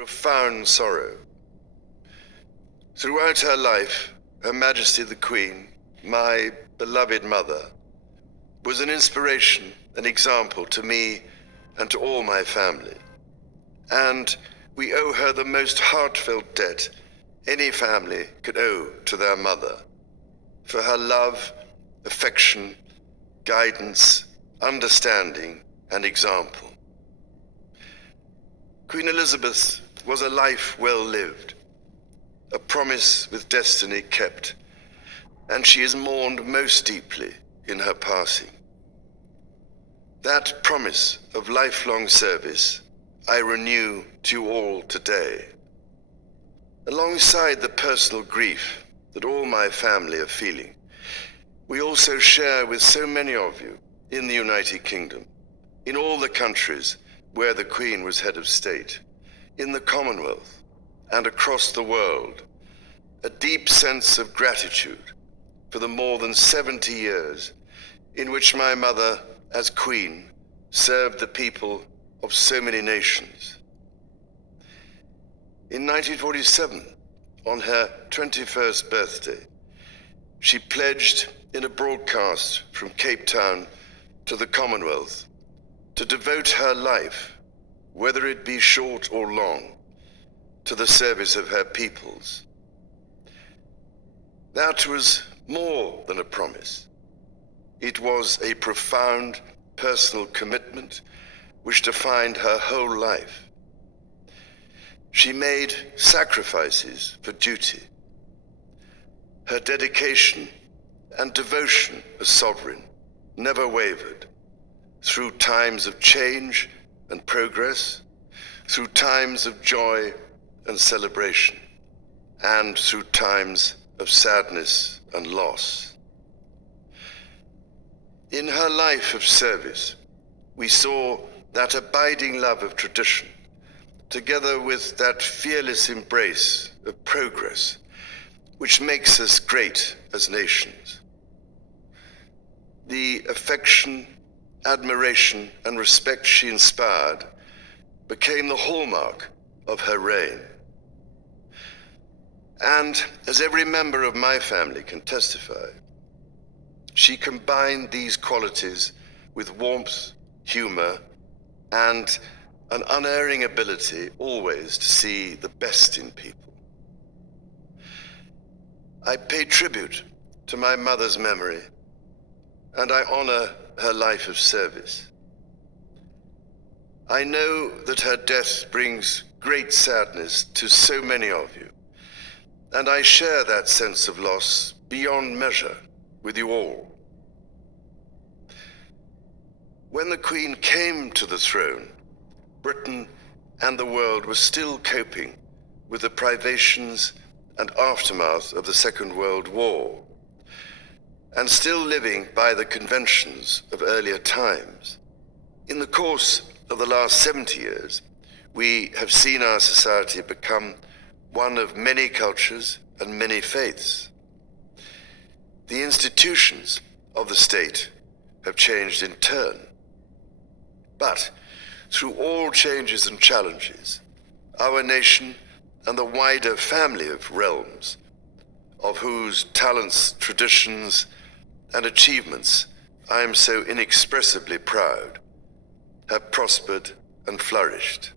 profound sorrow. Throughout her life, Her Majesty the Queen, my beloved mother, was an inspiration, an example to me and to all my family. And we owe her the most heartfelt debt any family could owe to their mother, for her love, affection, guidance, understanding, and example. Queen Elizabeth was a life well lived, a promise with destiny kept, and she is mourned most deeply in her passing. That promise of lifelong service I renew to you all today. Alongside the personal grief that all my family are feeling, we also share with so many of you in the United Kingdom, in all the countries where the Queen was head of state, in the Commonwealth and across the world, a deep sense of gratitude for the more than 70 years in which my mother, as Queen, served the people of so many nations. In 1947, on her 21st birthday, she pledged in a broadcast from Cape Town to the Commonwealth to devote her life, whether it be short or long, to the service of her peoples. That was more than a promise. It was a profound personal commitment which defined her whole life. She made sacrifices for duty. Her dedication and devotion as sovereign never wavered, through times of change and progress, through times of joy and celebration, and through times of sadness and loss. In her life of service, we saw that abiding love of tradition, together with that fearless embrace of progress, which makes us great as nations. The affection, admiration, and respect she inspired became the hallmark of her reign. And as every member of my family can testify, she combined these qualities with warmth, humor, and an unerring ability always to see the best in people. I pay tribute to my mother's memory, and I honor her life of service. I know that her death brings great sadness to so many of you, and I share that sense of loss beyond measure with you all. When the Queen came to the throne, Britain and the world were still coping with the privations and aftermath of the Second World War, and still living by the conventions of earlier times. In the course of the last 70 years, we have seen our society become one of many cultures and many faiths. The institutions of the state have changed in turn. But through all changes and challenges, our nation and the wider family of realms, of whose talents, traditions, and achievements I am so inexpressibly proud, have prospered and flourished.